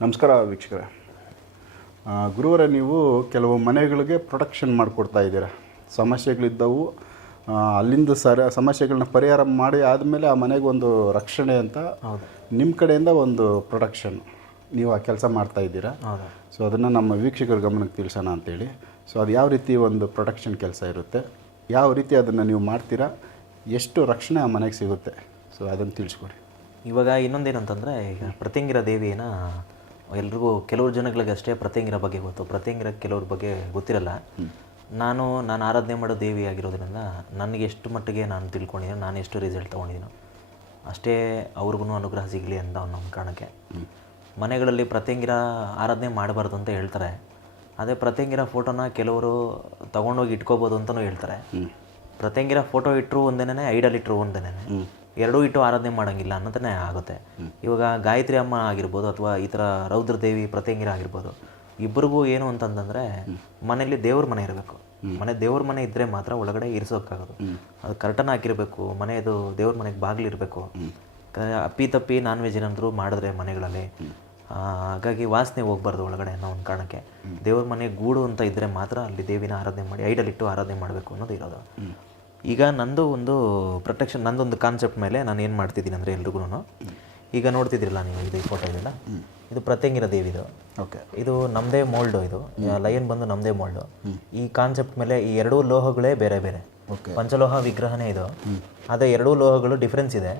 ನಮಸ್ಕಾರ ವೀಕ್ಷಕರ. ಗುರುವಾರ ನೀವು ಕೆಲವು ಮನೆಗಳಿಗೆ ಪ್ರೊಟೆಕ್ಷನ್ ಮಾಡಿಕೊಡ್ತಾ ಇದ್ದೀರಾ? ಸಮಸ್ಯೆಗಳಿದ್ದವು ಅಲ್ಲಿಂದ ಸರ ಸಮಸ್ಯೆಗಳನ್ನ ಪರಿಹಾರ ಮಾಡಿ ಆದಮೇಲೆ ಆ ಮನೆಗೆ ಒಂದು ರಕ್ಷಣೆ ಅಂತ ನಿಮ್ಮ ಕಡೆಯಿಂದ ಒಂದು ಪ್ರೊಟೆಕ್ಷನ್ ನೀವು ಆ ಕೆಲಸ ಮಾಡ್ತಾ ಇದ್ದೀರಾ? ಸೊ ಅದನ್ನು ನಮ್ಮ ವೀಕ್ಷಕರ ಗಮನಕ್ಕೆ ತಿಳಿಸೋಣ ಅಂತೇಳಿ. ಸೊ ಅದು ಯಾವ ರೀತಿ ಒಂದು ಪ್ರೊಟೆಕ್ಷನ್ ಕೆಲಸ ಇರುತ್ತೆ? ಯಾವ ರೀತಿ ಅದನ್ನು ನೀವು ಮಾಡ್ತೀರಾ? ಎಷ್ಟು ರಕ್ಷಣೆ ಆ ಮನೆಗೆ ಸಿಗುತ್ತೆ? ಸೊ ಅದನ್ನು ತಿಳಿಸ್ಕೊಡಿ. ಇವಾಗ ಇನ್ನೊಂದೇನಂತಂದರೆ ಈಗ ಪ್ರತಿಂಗಿರ ದೇವಿನ ಎಲ್ರಿಗೂ ಕೆಲವ್ರು ಜನಗಳಿಗೆ ಅಷ್ಟೇ ಪ್ರತ್ಯಂಗಿರ ಬಗ್ಗೆ ಗೊತ್ತು. ಪ್ರತ್ಯಂಗಿರ ಕೆಲವ್ರ ಬಗ್ಗೆ ಗೊತ್ತಿರಲ್ಲ. ನಾನು ನಾನು ಆರಾಧನೆ ಮಾಡೋ ದೇವಿ ಆಗಿರೋದ್ರಿಂದ ನನಗೆ ಎಷ್ಟು ಮಟ್ಟಿಗೆ ನಾನು ತಿಳ್ಕೊಂಡಿದ್ದೀನಿ ನಾನು ಎಷ್ಟು ರಿಸಲ್ಟ್ ತೊಗೊಂಡಿದ್ದೀನೋ ಅಷ್ಟೇ ಅವ್ರಿಗೂ ಅನುಗ್ರಹ ಸಿಗಲಿ ಅಂತ ನಮ್ಮ ಕಾರಣಕ್ಕೆ. ಮನೆಗಳಲ್ಲಿ ಪ್ರತ್ಯಂಗಿರ ಆರಾಧನೆ ಮಾಡಬಾರ್ದು ಅಂತ ಹೇಳ್ತಾರೆ. ಅದೇ ಪ್ರತ್ಯಂಗಿರ ಫೋಟೋನ ಕೆಲವರು ತೊಗೊಂಡೋಗಿ ಇಟ್ಕೋಬೋದು ಅಂತಲೂ ಹೇಳ್ತಾರೆ. ಪ್ರತ್ಯಂಗಿರ ಫೋಟೋ ಇಟ್ಟರು ಒಂದೇನೆ ಐಡಲ್ ಇಟ್ಟರು ಒಂದೇನೆ ಎರಡೂ ಇಟ್ಟು ಆರಾಧನೆ ಮಾಡೋಂಗಿಲ್ಲ ಅನ್ನೋದನ್ನೇ ಆಗುತ್ತೆ. ಇವಾಗ ಗಾಯತ್ರಿ ಅಮ್ಮ ಆಗಿರ್ಬೋದು ಅಥವಾ ಈ ಥರ ರೌದ್ರ ದೇವಿ ಪ್ರತ್ಯಂಗಿರ ಆಗಿರ್ಬೋದು ಇಬ್ಬರಿಗೂ ಏನು ಅಂತಂತಂದರೆ ಮನೆಯಲ್ಲಿ ದೇವ್ರ ಮನೆ ಇರಬೇಕು. ಮನೆ ದೇವ್ರ ಮನೆ ಇದ್ದರೆ ಮಾತ್ರ ಒಳಗಡೆ ಇರಿಸೋಕ್ಕಾಗೋದು. ಅದು ಕರ್ಟನ್ ಹಾಕಿರಬೇಕು, ಮನೆಯದು ದೇವ್ರ ಮನೆಗೆ ಬಾಗಿಲಿರಬೇಕು ಅಪ್ಪಿ ತಪ್ಪಿ ನಾನ್ ವೆಜ್ ಏನಾದರೂ ಮಾಡಿದ್ರೆ ಮನೆಗಳಲ್ಲಿ ಹಾಗಾಗಿ ವಾಸನೆ ಹೋಗ್ಬಾರ್ದು ಒಳಗಡೆ ಅನ್ನೋ ಒಂದು ಕಾರಣಕ್ಕೆ. ದೇವ್ರ ಮನೆ ಗೂಡು ಅಂತ ಇದ್ದರೆ ಮಾತ್ರ ಅಲ್ಲಿ ದೇವಿನ ಆರಾಧನೆ ಮಾಡಿ, ಐಡಲ್ ಇಟ್ಟು ಆರಾಧನೆ ಮಾಡಬೇಕು ಅನ್ನೋದು ಇರೋದು. ಈಗ ನಂದು ಒಂದು ಪ್ರೊಟೆಕ್ಷನ್ ನಂದೊಂದು ಕಾನ್ಸೆಪ್ಟ್ ಮೇಲೆ ನಾನು ಏನು ಮಾಡ್ತಿದ್ದೀನಿ ಅಂದರೆ ಎಲ್ರಿಗೂ ಈಗ ನೋಡ್ತಿದ್ದೀರಲ್ಲ ನೀವು ಇದು ಫೋಟೋ ಇದೆಲ್ಲ? ಇದು ಪ್ರತ್ಯಂಗಿರ ದೇವಿದು ಓಕೆ. ಇದು ನಮ್ಮದೇ ಮೋಲ್ಡು ಇದು. ಲಯನ್ ಬಂದು ನಮ್ಮದೇ ಮೋಲ್ಡು ಈ ಕಾನ್ಸೆಪ್ಟ್ ಮೇಲೆ ಈ ಎರಡೂ ಲೋಹಗಳೇ ಬೇರೆ ಬೇರೆ. ಪಂಚಲೋಹ ವಿಗ್ರಹನೇ ಇದು. ಆದರೆ ಎರಡೂ ಲೋಹಗಳು ಡಿಫ್ರೆನ್ಸ್ ಇದೆ.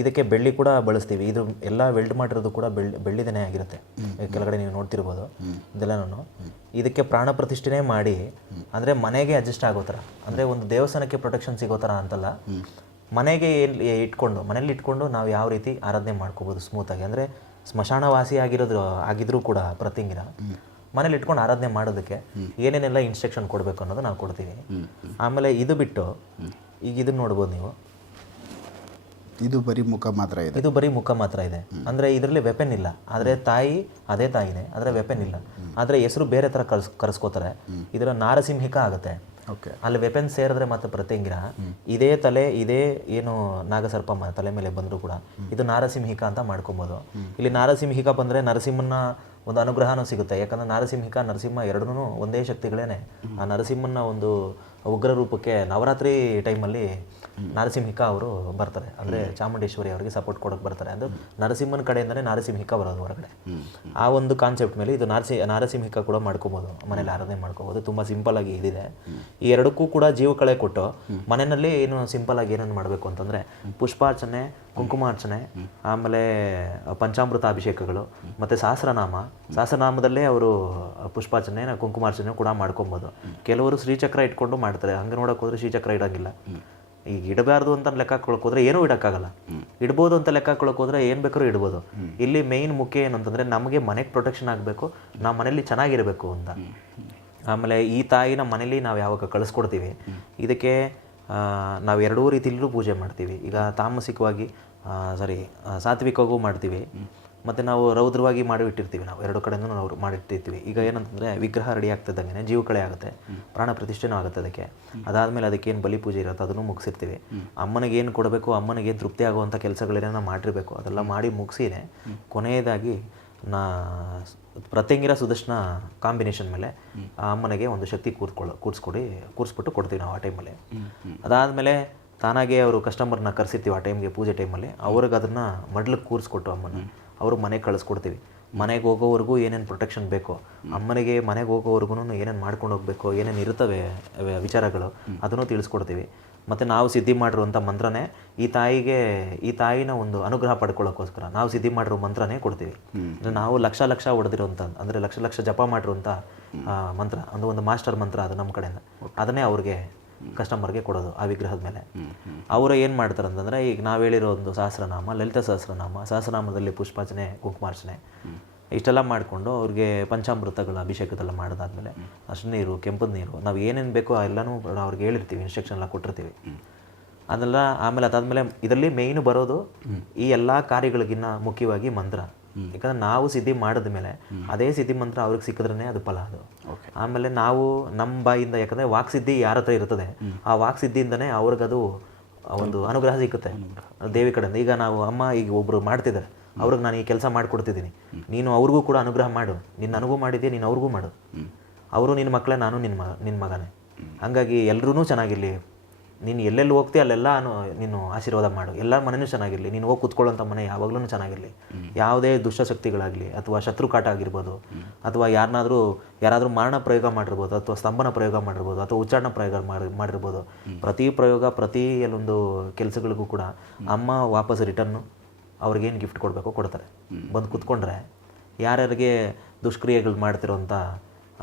ಇದಕ್ಕೆ ಬೆಳ್ಳಿ ಕೂಡ ಬಳಸ್ತೀವಿ. ಇದು ಎಲ್ಲ ವೆಲ್ಡ್ ಮಾಡಿರೋದು ಕೂಡ ಬೆಳ್ಳಿ ಬೆಳ್ಳಿದನೇ ಆಗಿರುತ್ತೆ. ಕೆಳಗಡೆ ನೀವು ನೋಡ್ತಿರ್ಬೋದು. ನಾನು ಇದಕ್ಕೆ ಪ್ರಾಣ ಪ್ರತಿಷ್ಠೆನೇ ಮಾಡಿ ಅಂದರೆ ಮನೆಗೆ ಅಡ್ಜಸ್ಟ್ ಆಗೋ ಥರ. ಅಂದರೆ ಒಂದು ದೇವಸ್ಥಾನಕ್ಕೆ ಪ್ರೊಟೆಕ್ಷನ್ ಸಿಗೋ ಥರ ಅಂತಲ್ಲ. ಮನೆಗೆ ಎಲ್ಲಿ ಇಟ್ಕೊಂಡು ಮನೇಲಿ ಇಟ್ಕೊಂಡು ನಾವು ಯಾವ ರೀತಿ ಆರಾಧನೆ ಮಾಡ್ಕೋಬೋದು ಸ್ಮೂತಾಗಿ ಅಂದರೆ ಸ್ಮಶಾನವಾಸಿ ಆಗಿರೋದು ಆಗಿದ್ರೂ ಕೂಡ ಪ್ರತಿಂಗಿರ ಮನೇಲಿ ಇಟ್ಕೊಂಡು ಆರಾಧನೆ ಮಾಡೋದಕ್ಕೆ ಏನೇನೆಲ್ಲ ಇನ್ಸ್ಟ್ರಕ್ಷನ್ ಕೊಡಬೇಕು ಅನ್ನೋದು ನಾವು ಕೊಡ್ತೀವಿ ಆಮೇಲೆ ಇದು ಬಿಟ್ಟು ಈಗ ಇದನ್ನ ನೋಡ್ಬೋದು ನೀವು. ಇದು ಬರೀ ಮುಖ ಮಾತ್ರ ಇದೆ. ಇದು ಬರೀ ಮುಖ ಮಾತ್ರ ಇದೆ. ಅಂದ್ರೆ ಇದರಲ್ಲಿ ವೆಪನ್ ಇಲ್ಲ. ಆದ್ರೆ ತಾಯಿ ಅದೇ ತಾಯಿನೇ. ಆದ್ರೆ ವೆಪನ್ ಇಲ್ಲ. ಆದ್ರೆ ಹೆಸರು ಬೇರೆ ತರ ಕರ್ಸ್ ಕರೆಸ್ಕೋತಾರೆ. ಇದರ ನಾರಸಿಂಹಿಕ ಆಗುತ್ತೆ. ಅಲ್ಲಿ ವೆಪನ್ ಸೇರಿದ್ರೆ ಮತ್ತೆ ಪ್ರತ್ಯಂಗಿರ ಇದೇ ತಲೆ, ಇದೇ ಏನು ನಾಗಸರ್ಪ ತಲೆ ಮೇಲೆ ಬಂದರೂ ಕೂಡ ಇದು ನಾರಸಿಂಹಿಕ ಅಂತ ಮಾಡ್ಕೊಬೋದು. ಇಲ್ಲಿ ನಾರಸಿಂಹಿಕ ಬಂದರೆ ನರಸಿಂಹನ ಒಂದು ಅನುಗ್ರಹನೂ ಸಿಗುತ್ತೆ. ಯಾಕಂದ್ರೆ ನಾರಸಿಂಹಿಕ, ನರಸಿಂಹ ಎರಡೂ ಒಂದೇ ಶಕ್ತಿಗಳೇನೆ. ಆ ನರಸಿಂಹನ ಒಂದು ಉಗ್ರ ರೂಪಕ್ಕೆ ನವರಾತ್ರಿ ಟೈಮಲ್ಲಿ ನರಸಿಂಹಿಕ ಅವರು ಬರ್ತಾರೆ. ಅಂದರೆ ಚಾಮುಂಡೇಶ್ವರಿ ಅವರಿಗೆ ಸಪೋರ್ಟ್ ಕೊಡೋಕೆ ಬರ್ತಾರೆ. ಅದು ನರಸಿಂಹನ ಕಡೆಯಿಂದನೇ ನರಸಿಂಹಿಕ ಬರೋದು ಹೊರಗಡೆ. ಆ ಒಂದು ಕಾನ್ಸೆಪ್ಟ್ ಮೇಲೆ ಇದು ನಾರಸಿ ನರಸಿಂಹಿಕ ಕೂಡ ಮಾಡ್ಕೋಬೋದು. ಮನೇಲಿ ಆರಾಧನೆ ಮಾಡ್ಕೋಬೋದು. ತುಂಬ ಸಿಂಪಲ್ ಆಗಿ ಇದಿದೆ. ಈ ಎರಡಕ್ಕೂ ಕೂಡ ಜೀವಕಳೆ ಕೊಟ್ಟು ಮನೆಯಲ್ಲಿ ಏನು ಸಿಂಪಲ್ ಆಗಿ ಏನೇನು ಮಾಡಬೇಕು ಅಂತಂದರೆ ಪುಷ್ಪಾರ್ಚನೆ ಕುಂಕುಮಾರ್ಚನೆ ಆಮೇಲೆ ಪಂಚಾಮೃತ ಅಭಿಷೇಕಗಳು ಮತ್ತು ಸಹಸ್ರನಾಮ. ಸಹಸ್ರನಾಮದಲ್ಲೇ ಅವರು ಪುಷ್ಪಾರ್ಚನೆ ಕುಂಕುಮಾರ್ಚನೆ ಕೂಡ ಮಾಡ್ಕೊಬೋದು. ಕೆಲವರು ಶ್ರೀಚಕ್ರ ಇಟ್ಕೊಂಡು ಮಾಡ್ತಾರೆ. ಹಂಗೆ ನೋಡೋಕೆ ಹೋದ್ರೆ ಶ್ರೀಚಕ್ರ ಇಡಂಗಿಲ್ಲ. ಈಗ ಇಡಬಾರ್ದು ಅಂತ ಲೆಕ್ಕ ಹೋದ್ರೆ ಏನೂ ಇಡೋಕ್ಕಾಗಲ್ಲ. ಇಡ್ಬೋದು ಅಂತ ಲೆಕ್ಕ ಹೋದ್ರೆ ಏನು ಬೇಕಾದ್ರೂ ಇಡ್ಬೋದು. ಇಲ್ಲಿ ಮೇಯ್ನ್ ಮುಖ್ಯ ಏನು ನಮಗೆ ಮನೆಗೆ ಪ್ರೊಟೆಕ್ಷನ್ ಆಗಬೇಕು, ನಾವು ಮನೇಲಿ ಚೆನ್ನಾಗಿರಬೇಕು ಅಂತ. ಆಮೇಲೆ ಈ ತಾಯಿನ ಮನೇಲಿ ನಾವು ಯಾವಾಗ ಕಳಿಸ್ಕೊಡ್ತೀವಿ, ಇದಕ್ಕೆ ನಾವು ಎರಡೂ ರೀತಿಯಲ್ಲೂ ಪೂಜೆ ಮಾಡ್ತೀವಿ. ಈಗ ತಾಮಸಿಕವಾಗಿ ಸಾರಿ ಸಾತ್ವಿಕವಾಗೂ ಮಾಡ್ತೀವಿ. ಮತ್ತು ನಾವು ರೌದ್ರವಾಗಿ ಮಾಡಿಬಿಟ್ಟಿರ್ತೀವಿ ನಾವು. ಎರಡು ಕಡೆಯೂ ನಾವು ಮಾಡಿಟ್ಟಿರ್ತೀವಿ. ಈಗ ಏನಂತಂದರೆ ವಿಗ್ರಹ ರೆಡಿ ಆಗ್ತಿದ್ದಂಗೆ ಜೀವಕಳೆ ಆಗುತ್ತೆ. ಪ್ರಾಣ ಪ್ರತಿಷ್ಠೆನೂ ಆಗುತ್ತೆ ಅದಕ್ಕೆ. ಅದಾದಮೇಲೆ ಅದಕ್ಕೆ ಏನು ಬಲಿ ಪೂಜೆ ಇರುತ್ತೆ ಅದನ್ನು ಮುಗಿಸಿರ್ತೀವಿ. ಅಮ್ಮನಿಗೆ ಏನು ಕೊಡಬೇಕು ಅಮ್ಮನಿಗೆ ಏನು ತೃಪ್ತಿ ಆಗುವಂಥ ಕೆಲಸಗಳೇನೋ ಮಾಡಿರಬೇಕು. ಅದೆಲ್ಲ ಮಾಡಿ ಮುಗಿಸಿದೆ ಕೊನೆಯದಾಗಿ ನಾ ಪ್ರತ್ಯಂಗಿರ ಸುದರ್ಶನ ಕಾಂಬಿನೇಷನ್ ಮೇಲೆ ಆ ಅಮ್ಮನಿಗೆ ಒಂದು ಶಕ್ತಿ ಕೂತ್ಕೊಳ್ಳೋ ಕೂರಿಸ್ಕೊಡಿ ಕೂರಿಸ್ಬಿಟ್ಟು ಕೊಡ್ತೀವಿ ನಾವು ಆ ಟೈಮಲ್ಲಿ ಅದಾದಮೇಲೆ ತಾನಾಗೆ ಅವರು ಕಸ್ಟಮರ್ನ ಕರೆಸಿರ್ತೀವಿ ಆ ಟೈಮ್ಗೆ ಪೂಜೆ ಟೈಮಲ್ಲಿ ಅವ್ರಿಗೆ ಅದನ್ನು ಮಡ್ಲಿಗೆ ಕೂರಿಸ್ಕೊಟ್ಟು ಅಮ್ಮನ ಅವರು ಮನೆಗೆ ಕಳಿಸ್ಕೊಡ್ತೀವಿ. ಮನೆಗೆ ಹೋಗೋವರೆಗೂ ಏನೇನು ಪ್ರೊಟೆಕ್ಷನ್ ಬೇಕೋ ಅಮ್ಮನಿಗೆ ಮನೆಗೆ ಹೋಗೋವರೆಗೂ ಏನೇನು ಮಾಡ್ಕೊಂಡು ಹೋಗಬೇಕು ಏನೇನು ಇರ್ತವೆ ವಿಚಾರಗಳು ಅದನ್ನು ತಿಳಿಸ್ಕೊಡ್ತೀವಿ. ಮತ್ತು ನಾವು ಸಿದ್ಧಿ ಮಾಡಿರುವಂಥ ಮಂತ್ರನೇ ಈ ತಾಯಿಗೆ ಈ ತಾಯಿನ ಒಂದು ಅನುಗ್ರಹ ಪಡ್ಕೊಳ್ಳೋಕ್ಕೋಸ್ಕರ ನಾವು ಸಿದ್ಧಿ ಮಾಡಿರೋ ಮಂತ್ರನೇ ಕೊಡ್ತೀವಿ. ಅಂದ್ರೆ ನಾವು ಲಕ್ಷ ಲಕ್ಷ ಹೊಡೆದಿರುವಂಥ ಅಂದರೆ ಲಕ್ಷ ಲಕ್ಷ ಜಪ ಮಾಡಿರುವಂಥ ಮಂತ್ರ ಒಂದು ಒಂದು ಮಾಸ್ಟರ್ ಮಂತ್ರ ಅದು ನಮ್ಮ ಕಡೆಯಿಂದ. ಅದನ್ನೇ ಅವ್ರಿಗೆ ಕಸ್ಟಮರ್ಗೆ ಕೊಡೋದು ಆ ವಿಗ್ರಹದ ಮೇಲೆ. ಅವರು ಏನು ಮಾಡ್ತಾರೆ ಅಂತಂದರೆ ಈಗ ನಾವು ಹೇಳಿರೋ ಒಂದು ಸಹಸ್ರನಾಮ ಲಲಿತ ಸಹಸ್ರನಾಮ ಸಹಸ್ರನಾಮದಲ್ಲಿ ಪುಷ್ಪಾರ್ಚನೆ ಕುಂಕುಮಾರ್ಚನೆ ಇಷ್ಟೆಲ್ಲ ಮಾಡಿಕೊಂಡು ಅವ್ರಿಗೆ ಪಂಚಾಮೃತಗಳ ಅಭಿಷೇಕದೆಲ್ಲ ಮಾಡಿದಾದ್ಮೇಲೆ ಅಷ್ಟು ನೀರು ಕೆಂಪದ ನೀರು ನಾವು ಏನೇನು ಬೇಕೋ ಆ ಎಲ್ಲನೂ ಅವ್ರಿಗೆ ಹೇಳಿರ್ತೀವಿ ಇನ್ಸ್ಟ್ರಕ್ಷನ್ ಎಲ್ಲ ಕೊಟ್ಟಿರ್ತೀವಿ. ಅದೆಲ್ಲ ಆಮೇಲೆ ಅದಾದಮೇಲೆ ಇದರಲ್ಲಿ ಮೇಯ್ನು ಬರೋದು ಈ ಎಲ್ಲ ಕಾರ್ಯಗಳಿಗಿನ್ನ ಮುಖ್ಯವಾಗಿ ಮಂತ್ರ. ಯಾಕಂದ್ರೆ ನಾವು ಸಿದ್ಧಿ ಮಾಡಿದ ಮೇಲೆ ಅದೇ ಸಿದ್ಧಿ ಮಂತ್ರ ಅವ್ರಿಗೆ ಸಿಕ್ಕಿದ್ರೇ ಅದು ಫಲ ಅದು. ಆಮೇಲೆ ನಾವು ನಮ್ಮ ಬಾಯಿಂದ ಯಾಕಂದ್ರೆ ವಾಕ್ಸಿದ್ಧಿ ಯಾರ ಹತ್ರ ಇರ್ತದೆ ಆ ವಾಕ್ಸಿದ್ಧಿಯಿಂದನೇ ಅವ್ರಿಗದು ಒಂದು ಅನುಗ್ರಹ ಸಿಕ್ಕುತ್ತೆ ದೇವಿ ಕಡೆಯಿಂದ. ಈಗ ನಾವು ಅಮ್ಮ ಈಗ ಒಬ್ರು ಮಾಡ್ತಿದ್ದಾರೆ ಅವ್ರಿಗೆ ನಾನು ಈ ಕೆಲಸ ಮಾಡಿಕೊಡ್ತಿದ್ದೀನಿ. ನೀನು ಅವ್ರಿಗೂ ಕೂಡ ಅನುಗ್ರಹ ಮಾಡು. ನಿನ್ನ ನನಗೂ ಮಾಡಿದ್ಯಾ ನೀನು ಅವ್ರಿಗೂ ಮಾಡು. ಅವರು ನಿನ್ನ ಮಕ್ಕಳೇ ನಾನು ನಿನ್ನ ಮ ನಿನ್ನ ಮಗನೇ. ಹಾಗಾಗಿ ಎಲ್ಲರೂ ಚೆನ್ನಾಗಿರಲಿ. ನೀನು ಎಲ್ಲೆಲ್ಲಿ ಹೋಗ್ತೀಯ ಅಲ್ಲೆಲ್ಲ ನೀನು ಆಶೀರ್ವಾದ ಮಾಡು. ಎಲ್ಲ ಮನೆಯೂ ಚೆನ್ನಾಗಿರಲಿ. ನೀನು ಹೋಗಿ ಕೂತ್ಕೊಳ್ಳೋಂಥ ಮನೆ ಯಾವಾಗಲೂ ಚೆನ್ನಾಗಿರಲಿ. ಯಾವುದೇ ದುಷ್ಟಶಕ್ತಿಗಳಾಗಲಿ ಅಥವಾ ಶತ್ರು ಕಾಟ ಆಗಿರ್ಬೋದು ಅಥವಾ ಯಾರನ್ನಾದರೂ ಯಾರಾದರೂ ಮರಣ ಪ್ರಯೋಗ ಮಾಡಿರ್ಬೋದು ಅಥವಾ ಸ್ತಂಭನ ಪ್ರಯೋಗ ಮಾಡಿರ್ಬೋದು ಅಥವಾ ಉಚ್ಚಾರಣ ಪ್ರಯೋಗ ಮಾಡಿ ಮಾಡಿರ್ಬೋದು. ಪ್ರತಿ ಪ್ರಯೋಗ ಪ್ರತಿ ಎಲ್ಲೊಂದು ಕೆಲಸಗಳಿಗೂ ಕೂಡ ಅಮ್ಮ ವಾಪಸ್ ರಿಟರ್ನು ಅವ್ರಿಗೇನು ಗಿಫ್ಟ್ ಕೊಡಬೇಕು ಕೊಡ್ತಾರೆ. ಬಂದು ಕೂತ್ಕೊಂಡ್ರೆ ಯಾರ್ಯಾರಿಗೆ ದುಷ್ಕ್ರಿಯೆಗಳು ಮಾಡ್ತಿರೋಂಥ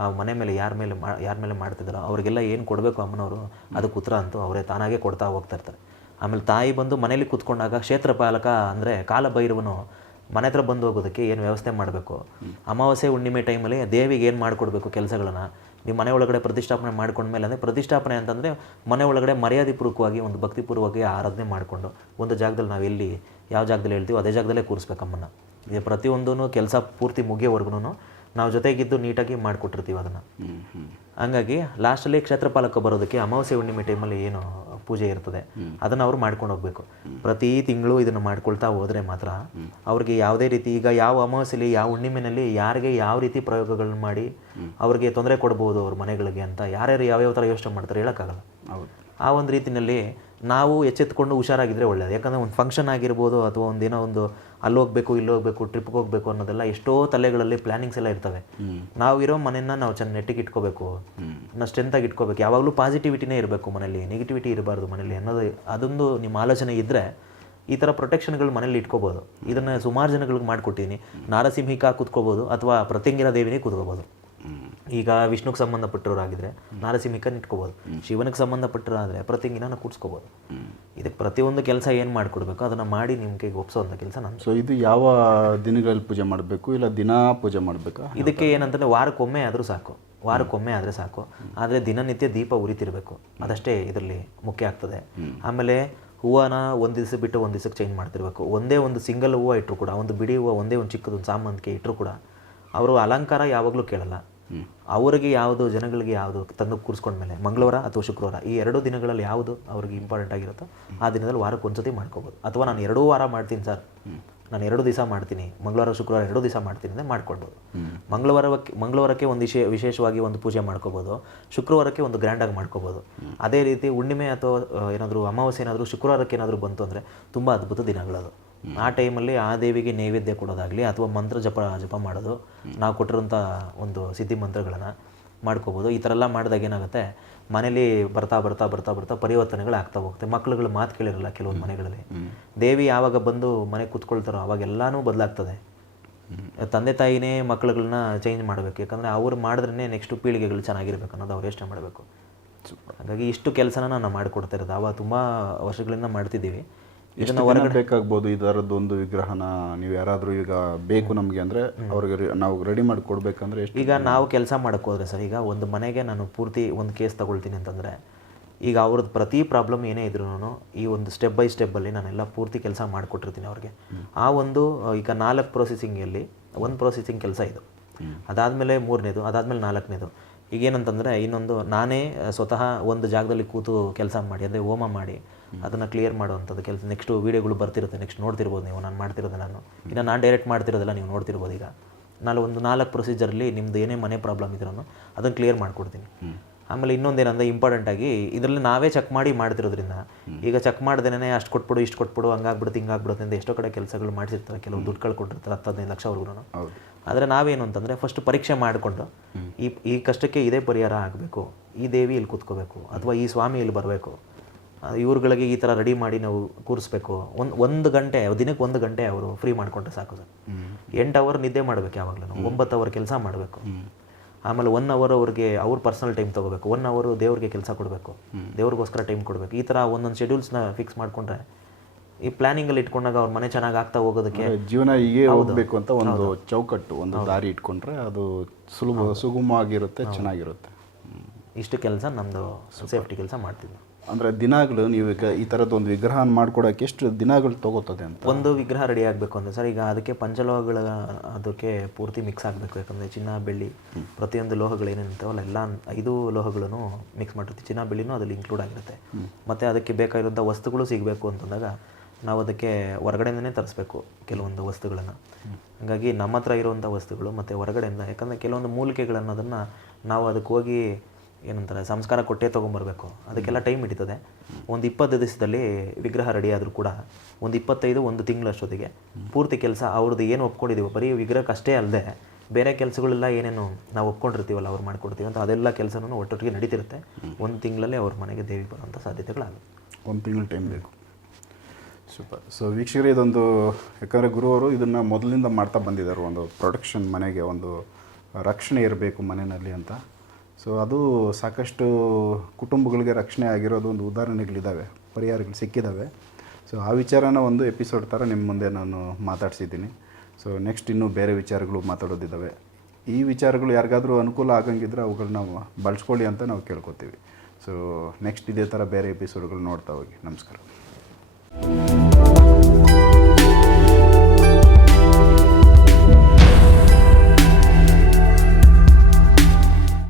ಆ ಮನೆ ಮೇಲೆ ಯಾರ ಮೇಲೆ ಮಾ, ಯಾರ ಮೇಲೆ ಮಾಡ್ತಿದ್ದಾರೋ ಅವರಿಗೆಲ್ಲ ಏನು ಕೊಡಬೇಕು ಅಮ್ಮನವರು, ಅದಕ್ಕೆ ಉತ್ತರ ಅಂತೂ ಅವರೇ ತಾನಾಗೆ ಕೊಡ್ತಾ ಹೋಗ್ತಾ ಇರ್ತಾರೆ. ಆಮೇಲೆ ತಾಯಿ ಬಂದು ಮನೇಲಿ ಕೂತ್ಕೊಂಡಾಗ ಕ್ಷೇತ್ರ ಪಾಲಕ ಅಂದರೆ ಕಾಲಭೈರವನು ಮನೆ ಹತ್ರ ಬಂದು ಹೋಗೋದಕ್ಕೆ ಏನು ವ್ಯವಸ್ಥೆ ಮಾಡಬೇಕು? ಅಮಾವಾಸ್ಯೆ ಹುಣ್ಣಿಮೆ ಟೈಮಲ್ಲಿ ದೇವಿಗೆ ಏನು ಮಾಡಿಕೊಡ್ಬೇಕು ಕೆಲಸಗಳನ್ನು? ನೀವು ಮನೆ ಒಳಗಡೆ ಪ್ರತಿಷ್ಠಾಪನೆ ಮಾಡ್ಕೊಂಡ್ಮೇಲೆ ಅಂದರೆ ಪ್ರತಿಷ್ಠಾಪನೆ ಅಂತಂದರೆ ಮನೆ ಒಳಗಡೆ ಮರ್ಯಾದೆಪೂರ್ವಕವಾಗಿ ಒಂದು ಭಕ್ತಿಪೂರ್ವಕವಾಗಿ ಆರಾಧನೆ ಮಾಡಿಕೊಂಡು ಒಂದು ಜಾಗದಲ್ಲಿ ನಾವು ಎಲ್ಲಿ, ಯಾವ ಜಾಗದಲ್ಲಿ ಹೇಳ್ತೀವೋ ಅದೇ ಜಾಗದಲ್ಲೇ ಕೂರಿಸ್ಬೇಕು ಅಮ್ಮನ್ನ. ಇದು ಪ್ರತಿಯೊಂದೂ ಕೆಲಸ ಪೂರ್ತಿ ಮುಗಿಯೋವರೆಗೂ ನಾವು ಜೊತೆಗಿದ್ದು ನೀಟಾಗಿ ಮಾಡಿಕೊಟ್ಟಿರ್ತೀವಿ ಅದನ್ನು. ಹಂಗಾಗಿ ಲಾಸ್ಟಲ್ಲಿ ಕ್ಷೇತ್ರಪಾಲಕ ಬರೋದಕ್ಕೆ ಅಮಾವಾಸ್ಯೆ ಹುಣ್ಣಿಮೆ ಟೈಮಲ್ಲಿ ಏನು ಪೂಜೆ ಇರ್ತದೆ ಅದನ್ನು ಅವರು ಮಾಡ್ಕೊಂಡು ಹೋಗಬೇಕು. ಪ್ರತಿ ತಿಂಗಳು ಇದನ್ನು ಮಾಡ್ಕೊಳ್ತಾ ಹೋದರೆ ಮಾತ್ರ ಅವ್ರಿಗೆ ಯಾವುದೇ ರೀತಿ ಈಗ ಯಾವ ಅಮಾವಾಸ್ಯೆಲಿ ಯಾವ ಹುಣ್ಣಿಮೆನಲ್ಲಿ ಯಾರಿಗೆ ಯಾವ ರೀತಿ ಪ್ರಯೋಗಗಳನ್ನ ಮಾಡಿ ಅವ್ರಿಗೆ ತೊಂದರೆ ಕೊಡ್ಬೋದು ಅವ್ರ ಮನೆಗಳಿಗೆ ಅಂತ ಯಾರ್ಯಾರು ಯಾವ್ಯಾವ ಥರ ಯೋಚನೆ ಮಾಡ್ತಾರೆ ಹೇಳೋಕ್ಕಾಗಲ್ಲ. ಆ ಒಂದು ರೀತಿಯಲ್ಲಿ ನಾವು ಎಚ್ಚೆತ್ಕೊಂಡು ಹುಷಾರಾಗಿದ್ದರೆ ಒಳ್ಳೆಯದು ಯಾಕಂದರೆ ಒಂದು ಫಂಕ್ಷನ್ ಆಗಿರ್ಬೋದು ಅಥವಾ ಒಂದೇನೋ ಒಂದು ಅಲ್ಲಿ ಹೋಗ್ಬೇಕು ಇಲ್ಲಿ ಹೋಗ್ಬೇಕು ಟ್ರಿಪ್ಗೆ ಹೋಗ್ಬೇಕು ಅನ್ನೋದೆಲ್ಲ ಎಷ್ಟೋ ತಲೆಗಳಲ್ಲಿ ಪ್ಲಾನಿಂಗ್ಸ್ ಎಲ್ಲ ಇರ್ತವೆ. ನಾವು ಇರೋ ಮನೆಯನ್ನ ನಾವು ಚೆನ್ನ ನೆಟ್ಟಿಗೆ ಇಟ್ಕೋಬೇಕು. ನಾವು ಸ್ಟ್ರೆಂತಾಗಿ ಇಟ್ಕೋಬೇಕು. ಯಾವಾಗಲೂ ಪಾಸಿಟಿವಿಟಿನೇ ಇರಬೇಕು ಮನೇಲಿ ನೆಗೆಟಿವಿಟಿ ಇರಬಾರ್ದು ಮನೇಲಿ ಅನ್ನೋದು ಅದೊಂದು ನಿಮ್ಮ ಆಲೋಚನೆ ಇದ್ದರೆ ಈ ಥರ ಪ್ರೊಟೆಕ್ಷನ್ಗಳು ಮನೇಲಿ ಇಟ್ಕೋಬೋದು. ಇದನ್ನು ಸುಮಾರು ಜನಗಳಿಗೆ ಮಾಡಿಕೊಟ್ಟಿದ್ದೀನಿ ನಾರಸಿಂಹಿಕಾ ಕೂತ್ಕೋಬೋದು ಅಥವಾ ಪ್ರತಿಂಗಿರ ದೇವಿನೇ ಕೂತ್ಕೋಬೋದು. ಈಗ ವಿಷ್ಣುಗೆ ಸಂಬಂಧಪಟ್ಟಿರೋರಾಗಿದ್ರೆ ನಾರಸಿಂಹಿಕನ್ ಇಟ್ಕೋಬೋದು. ಶಿವನಿಗೆ ಸಂಬಂಧಪಟ್ಟಿರಾದರೆ ಪ್ರತಿಂಗಿನ ಕೂಡ್ಸ್ಕೋಬೋದು. ಇದಕ್ಕೆ ಪ್ರತಿಯೊಂದು ಕೆಲಸ ಏನು ಮಾಡಿಕೊಡ್ಬೇಕು ಅದನ್ನು ಮಾಡಿ ನಿಮಗೆ ಒಪ್ಸೋಂಥ ಕೆಲಸ ನಾನು ಸೊ ಇದು ಯಾವ ದಿನಗಳಲ್ಲಿ ಪೂಜೆ ಮಾಡಬೇಕು ಇಲ್ಲ ದಿನಾ ಪೂಜೆ ಮಾಡಬೇಕು? ಇದಕ್ಕೆ ಏನಂತಂದರೆ ವಾರಕ್ಕೊಮ್ಮೆ ಆದರೂ ಸಾಕು. ವಾರಕ್ಕೊಮ್ಮೆ ಆದರೆ ಸಾಕು. ಆದರೆ ದಿನನಿತ್ಯ ದೀಪ ಉರಿತಿರಬೇಕು. ಅದಷ್ಟೇ ಇದರಲ್ಲಿ ಮುಖ್ಯ ಆಗ್ತದೆ. ಆಮೇಲೆ ಹೂವನ ಒಂದು ದಿವಸ ಬಿಟ್ಟು ಒಂದು ದಿವಸಕ್ಕೆ ಚೇಂಜ್ ಮಾಡ್ತಿರ್ಬೇಕು. ಒಂದೇ ಒಂದು ಸಿಂಗಲ್ ಹೂವು ಇಟ್ಟರು ಕೂಡ ಒಂದು ಬಿಡಿ ಹೂವು ಒಂದೇ ಒಂದು ಚಿಕ್ಕದೊಂದು ಸಾಮಂತಿಗೆ ಇಟ್ಟರು ಕೂಡ ಅವರು ಅಲಂಕಾರ ಯಾವಾಗಲೂ ಕೇಳಲ್ಲ. ಅವರಿಗೆ ಯಾವುದು, ಜನಗಳಿಗೆ ಯಾವುದು ತಂದು ಕೂರಿಸ್ಕೊಂಡ್ಮೇಲೆ ಮಂಗಳವಾರ ಅಥವಾ ಶುಕ್ರವಾರ, ಈ ಎರಡು ದಿನಗಳಲ್ಲಿ ಯಾವುದು ಅವ್ರಿಗೆ ಇಂಪಾರ್ಟೆಂಟ್ ಆಗಿರುತ್ತೋ ಆ ದಿನದಲ್ಲಿ ವಾರಕ್ಕೆ ಒಂದ್ಸತಿ ಮಾಡ್ಕೋಬೋದು. ಅಥವಾ ನಾನು ಎರಡೂ ವಾರ ಮಾಡ್ತೀನಿ ಸರ್. ನಾನು ಎರಡು ದಿವಸ ಮಾಡ್ತೀನಿ, ಮಂಗಳವಾರ, ಶುಕ್ರವಾರ ಎರಡು ದಿವಸ ಮಾಡ್ತೀನಿ ಅಂದರೆ ಮಾಡ್ಕೊಳ್ಬೋದು. ಮಂಗಳವಾರಕ್ಕೆ ಮಂಗಳವಾರಕ್ಕೆ ಒಂದು ವಿಶೇ, ವಿಶೇಷವಾಗಿ ಒಂದು ಪೂಜೆ ಮಾಡ್ಕೋಬೋದು, ಶುಕ್ರವಾರಕ್ಕೆ ಒಂದು ಗ್ರ್ಯಾಂಡಾಗಿ ಮಾಡ್ಕೋಬೋದು. ಅದೇ ರೀತಿ ಹುಣ್ಣಿಮೆ ಅಥವಾ ಏನಾದರೂ ಅಮಾವಾಸ್ಯೆ ಏನಾದರೂ ಶುಕ್ರವಾರಕ್ಕೆ ಏನಾದರೂ ಬಂತು ಅಂದರೆ ತುಂಬ ಅದ್ಭುತ ದಿನಗಳದು. ಆ ಟೈಮಲ್ಲಿ ಆ ದೇವಿಗೆ ನೈವೇದ್ಯ ಕೊಡೋದಾಗಲಿ ಅಥವಾ ಮಂತ್ರ ಜಪ ಜಪ ಮಾಡೋದು ನಾವು ಕೊಟ್ಟಿರುವಂಥ ಒಂದು ಸಿದ್ಧಿ ಮಂತ್ರಗಳನ್ನು ಮಾಡ್ಕೋಬೋದು. ಈ ಥರ ಎಲ್ಲ ಮಾಡಿದಾಗ ಏನಾಗುತ್ತೆ? ಮನೇಲಿ ಬರ್ತಾ ಬರ್ತಾ ಬರ್ತಾ ಬರ್ತಾ ಪರಿವರ್ತನೆಗಳು ಆಗ್ತಾ ಹೋಗುತ್ತೆ. ಮಕ್ಳುಗಳು ಮಾತು ಕೇಳಿರಲ್ಲ ಕೆಲವೊಂದು ಮನೆಗಳಲ್ಲಿ. ದೇವಿ ಯಾವಾಗ ಬಂದು ಮನೆ ಕೂತ್ಕೊಳ್ತಾರೋ ಅವಾಗೆಲ್ಲನೂ ಬದಲಾಗ್ತದೆ. ತಂದೆ ತಾಯಿನೇ ಮಕ್ಳುಗಳನ್ನ ಚೇಂಜ್ ಮಾಡಬೇಕು. ಯಾಕಂದರೆ ಅವ್ರು ಮಾಡಿದ್ರೇ ನೆಕ್ಸ್ಟ್ ಪೀಳಿಗೆಗಳು ಚೆನ್ನಾಗಿರ್ಬೇಕು ಅನ್ನೋದು ಅವ್ರು ಯೋಚನೆ ಮಾಡಬೇಕು. ಹಾಗಾಗಿ ಇಷ್ಟು ಕೆಲಸನ ನಾನು ಮಾಡಿಕೊಡ್ತಾ ಇರೋದು. ಅವಾಗ ತುಂಬ ವರ್ಷಗಳಿಂದ ಮಾಡ್ತಿದ್ದೀವಿ. ಎಷ್ಟು ಹೊರಗಡೆ ಬೇಕಾಗ್ಬೋದು ಇದರದ್ದು ಒಂದು ವಿಗ್ರಹನ. ನೀವು ಯಾರಾದರೂ ಈಗ ಬೇಕು ನಮಗೆ ಅಂದರೆ ಅವ್ರಿಗೆ ನಾವು ರೆಡಿ ಮಾಡಿ ಕೊಡಬೇಕಂದ್ರೆ ಈಗ ನಾವು ಕೆಲಸ ಮಾಡೋಕ್ಕೆ ಹೋದ್ರೆ ಸರ್ ಈಗ ಒಂದು ಮನೆಗೆ ನಾನು ಪೂರ್ತಿ ಒಂದು ಕೇಸ್ ತಗೊಳ್ತೀನಿ ಅಂತಂದರೆ ಈಗ ಅವ್ರದ್ದು ಪ್ರತಿ ಪ್ರಾಬ್ಲಮ್ ಏನೇ ಇದ್ರೂ ಈ ಒಂದು ಸ್ಟೆಪ್ ಬೈ ಸ್ಟೆಪ್ಪಲ್ಲಿ ನಾನೆಲ್ಲ ಪೂರ್ತಿ ಕೆಲಸ ಮಾಡಿಕೊಟ್ಟಿರ್ತೀನಿ ಅವ್ರಿಗೆ. ಆ ಒಂದು ಈಗ ನಾಲ್ಕು ಪ್ರೊಸೆಸಿಂಗಲ್ಲಿ ಒಂದು ಪ್ರೊಸೆಸಿಂಗ್ ಕೆಲಸ ಇದು. ಅದಾದಮೇಲೆ ಮೂರನೇದು ಅದಾದಮೇಲೆ ನಾಲ್ಕನೇದು. ಈಗೇನಂತಂದರೆ ಇನ್ನೊಂದು ನಾನೇ ಸ್ವತಃ ಒಂದು ಜಾಗದಲ್ಲಿ ಕೂತು ಕೆಲಸ ಮಾಡಿ ಅಂದರೆ ಹೋಮ ಮಾಡಿ ಅದನ್ನು ಕ್ಲಿಯರ್ ಮಾಡುವಂಥದ್ದು ಕೆಲಸ. ನೆಕ್ಸ್ಟು ವೀಡಿಯೋಗಳು ಬರ್ತಿರುತ್ತೆ. ನೆಕ್ಸ್ಟ್ ನೋಡ್ತಿರ್ಬೋದು ನೀವು. ನಾನು ಮಾಡ್ತಿರೋದು ನಾನು. ಇನ್ನು ನಾನು ಡೈರೆಕ್ಟ್ ಮಾಡ್ತಿರೋದಲ್ಲ ನೀವು ನೋಡ್ತಿರ್ಬೋದು ಈಗ. ನಾನು ಒಂದು ನಾಲ್ಕು ಪ್ರೊಸೀಜರಲ್ಲಿ ನಿಮ್ಮದು ಏನೇ ಮನೆ ಪ್ರಾಬ್ಲಮ್ ಇದ್ರೂ ಅದನ್ನು ಕ್ಲಿಯರ್ ಮಾಡ್ಕೊಡ್ತೀನಿ. ಆಮೇಲೆ ಇನ್ನೊಂದೇನಂದ್ರೆ ಇಂಪಾರ್ಟೆಂಟ್ ಆಗಿ ಇದರಲ್ಲಿ ನಾವೇ ಚೆಕ್ ಮಾಡಿ ಮಾಡ್ತಿರೋದ್ರಿಂದ ಈಗ ಚೆಕ್ ಮಾಡ್ದೇನೆ ಅಷ್ಟು ಕೊಟ್ಬಿಡು ಇಷ್ಟು ಕೊಟ್ಬಿಡು ಹಂಗಾಗ್ಬಿಡುತ್ತೆ ಹಿಂಗಾಗ್ಬಿಡುತ್ತೆ ಅಂತ ಎಷ್ಟೋ ಕಡೆ ಕೆಲಸಗಳು ಮಾಡಿಸಿರ್ತಾರೆ. ಕೆಲವು ದುಡ್ಡು ಕಳ್ಕೊಂಡಿರ್ತಾರೆ ಹತ್ತು ಹದಿನೈದು ಲಕ್ಷವರೆಗೂ ಆದರೆ ನಾವೇನು ಅಂತಂದರೆ ಫಸ್ಟ್ ಪರೀಕ್ಷೆ ಮಾಡಿಕೊಂಡು ಈ ಈ ಕಷ್ಟಕ್ಕೆ ಇದೇ ಪರಿಹಾರ ಆಗಬೇಕು. ಈ ದೇವಿ ಇಲ್ಲಿ ಕೂತ್ಕೋಬೇಕು. ಅಥವಾ ಈ ಸ್ವಾಮಿ ಇಲ್ಲಿ ಬರಬೇಕು. ಇವ್ರುಗಳಿಗೆ ಈ ಥರ ರೆಡಿ ಮಾಡಿ ನಾವು ಕೂರಿಸ್ಬೇಕು. ಒಂದು ಒಂದು ಗಂಟೆ ದಿನಕ್ಕೆ ಒಂದು ಗಂಟೆ ಅವರು ಫ್ರೀ ಮಾಡಿಕೊಂಡ್ರೆ ಸಾಕು ಸರ್. ಎಂಟು ಅವರ್ ನಿದ್ದೆ ಮಾಡಬೇಕು ಯಾವಾಗಲೂ. ಒಂಬತ್ತು ಅವರ್ ಕೆಲಸ ಮಾಡಬೇಕು. ಆಮೇಲೆ ಒನ್ ಅವರ್ ಅವ್ರಿಗೆ ಅವ್ರ ಪರ್ಸನಲ್ ಟೈಮ್ ತೊಗೋಬೇಕು. ಒನ್ ಅವರು ದೇವ್ರಿಗೆ ಕೆಲಸ ಕೊಡಬೇಕು. ದೇವ್ರಿಗೋಸ್ಕರ ಟೈಮ್ ಕೊಡಬೇಕು. ಈ ಥರ ಒಂದೊಂದು ಶೆಡ್ಯೂಲ್ಸ್ನ ಫಿಕ್ಸ್ ಮಾಡಿಕೊಂಡ್ರೆ ಈ ಪ್ಲಾನಿಂಗಲ್ಲಿ ಇಟ್ಕೊಂಡಾಗ ಅವ್ರ ಮನೆ ಚೆನ್ನಾಗಿ ಆಗ್ತಾ ಹೋಗೋದಕ್ಕೆ ಜೀವನ ಹೀಗೆ ಹೋಗಬೇಕು ಅಂತ ಒಂದು ಚೌಕಟ್ಟು ಒಂದು ದಾರಿ ಇಟ್ಕೊಂಡ್ರೆ ಅದು ಸುಲಭ ಸುಗಮವಾಗಿರುತ್ತೆ ಚೆನ್ನಾಗಿರುತ್ತೆ. ಇಷ್ಟು ಕೆಲಸ ನಮ್ಮದು ಸೇಫ್ಟಿ ಕೆಲಸ ಮಾಡ್ತೀವಿ ಅಂದ್ರೆ ದಿನಾಗಳು ನೀವು ಈಗ ಈ ಥರದ್ದೊಂದು ವಿಗ್ರಹ ಮಾಡ್ಕೊಡಕ್ಕೆ ಎಷ್ಟು ದಿನಗಳು ತಗೋತದೆ ಅಂತ? ಒಂದು ವಿಗ್ರಹ ರೆಡಿ ಆಗಬೇಕು ಅಂದರೆ ಸರ್ ಈಗ ಅದಕ್ಕೆ ಪಂಚಲೋಹಗಳ ಅದಕ್ಕೆ ಪೂರ್ತಿ ಮಿಕ್ಸ್ ಆಗಬೇಕು. ಯಾಕಂದರೆ ಚಿನ್ನ ಬೆಳ್ಳಿ ಪ್ರತಿಯೊಂದು ಲೋಹಗಳು ಏನೇನಿರ್ತಾವಲ್ಲ ಎಲ್ಲ ಐದು ಲೋಹಗಳನ್ನು ಮಿಕ್ಸ್ ಮಾಡಿರ್ತೀವಿ ಚಿನ್ನ ಬೆಳ್ಳಿನೂ ಅದರಲ್ಲಿ ಇನ್ಕ್ಲೂಡ್ ಆಗಿರುತ್ತೆ. ಮತ್ತು ಅದಕ್ಕೆ ಬೇಕಾಗಿರೋಂಥ ವಸ್ತುಗಳು ಸಿಗಬೇಕು ಅಂತಂದಾಗ ನಾವು ಅದಕ್ಕೆ ಹೊರಗಡೆಯಿಂದನೇ ತರಿಸ್ಬೇಕು ಕೆಲವೊಂದು ವಸ್ತುಗಳನ್ನು. ಹಾಗಾಗಿ ನಮ್ಮ ಹತ್ರ ಇರುವಂಥ ವಸ್ತುಗಳು ಮತ್ತು ಹೊರಗಡೆಯಿಂದ ಯಾಕಂದರೆ ಕೆಲವೊಂದು ಮೂಲಿಕೆಗಳನ್ನು ಅದನ್ನು ನಾವು ಅದಕ್ಕೆ ಹೋಗಿ ಏನಂತಾರೆ ಸಂಸ್ಕಾರ ಕೊಟ್ಟೇ ತೊಗೊಂಬರ್ಬೇಕು. ಅದಕ್ಕೆಲ್ಲ ಟೈಮ್ ಹಿಡಿತದೆ. ಒಂದು ಇಪ್ಪತ್ತು ದಿವಸದಲ್ಲಿ ವಿಗ್ರಹ ರೆಡಿ ಆದರೂ ಕೂಡ ಒಂದು ಇಪ್ಪತ್ತೈದು ಒಂದು ತಿಂಗಳಷ್ಟೊತ್ತಿಗೆ ಪೂರ್ತಿ ಕೆಲಸ ಅವ್ರದ್ದು ಏನು ಒಪ್ಕೊಂಡಿದ್ದೀವೋ ಬರೀ ವಿಗ್ರಹಕ್ಕೆ ಅಷ್ಟೇ ಅಲ್ಲದೆ ಬೇರೆ ಕೆಲಸಗಳೆಲ್ಲ ಏನೇನು ನಾವು ಒಪ್ಕೊಂಡಿರ್ತೀವಲ್ಲ ಅವ್ರು ಮಾಡಿಕೊಡ್ತೀವಿ ಅಂತ ಅದೆಲ್ಲ ಕೆಲಸನೂ ಒಟ್ಟೊಟ್ಟಿಗೆ ನಡೀತಿರುತ್ತೆ. ಒಂದು ತಿಂಗಳಲ್ಲಿ ಅವ್ರ ಮನೆಗೆ ದೇವಿ ಬರುವಂಥ ಸಾಧ್ಯತೆಗಳಾಗುತ್ತೆ. ಒಂದು ತಿಂಗಳು ಟೈಮ್ ಬೇಕು. ಸೂಪರ್ ಸೊ ವೀಕ್ಷಕರೇ ಇದೊಂದು ಯಾಕಂದರೆ ಗುರುವರು ಇದನ್ನು ಮೊದಲಿಂದ ಮಾಡ್ತಾ ಬಂದಿದ್ದಾರೆ. ಒಂದು ಪ್ರೊಡಕ್ಷನ್ ಮನೆಗೆ ಒಂದು ರಕ್ಷಣೆ ಇರಬೇಕು ಮನೆಯಲ್ಲಿ ಅಂತ. ಸೊ ಅದು ಸಾಕಷ್ಟು ಕುಟುಂಬಗಳಿಗೆ ರಕ್ಷಣೆ ಆಗಿರೋದು ಒಂದು ಉದಾಹರಣೆಗಳಿದ್ದಾವೆ, ಪರಿಹಾರಗಳು ಸಿಕ್ಕಿದ್ದಾವೆ. ಸೊ ಆ ವಿಚಾರನ ಒಂದು ಎಪಿಸೋಡ್ ಥರ ನಿಮ್ಮ ಮುಂದೆ ನಾನು ಮಾತಾಡ್ಸಿದ್ದೀನಿ. ಸೊ ನೆಕ್ಸ್ಟ್ ಇನ್ನೂ ಬೇರೆ ವಿಚಾರಗಳು ಮಾತಾಡೋದಿದ್ದಾವೆ. ಈ ವಿಚಾರಗಳು ಯಾರಿಗಾದರೂ ಅನುಕೂಲ ಆಗಂಗಿದ್ರೆ ಅವುಗಳನ್ನ ಬಳಸ್ಕೊಳ್ಳಿ ಅಂತ ನಾವು ಕೇಳ್ಕೊತೀವಿ. ಸೊ ನೆಕ್ಸ್ಟ್ ಇದೇ ಥರ ಬೇರೆ ಎಪಿಸೋಡ್ಗಳು ನೋಡ್ತಾ ಹೋಗಿ. ನಮಸ್ಕಾರ.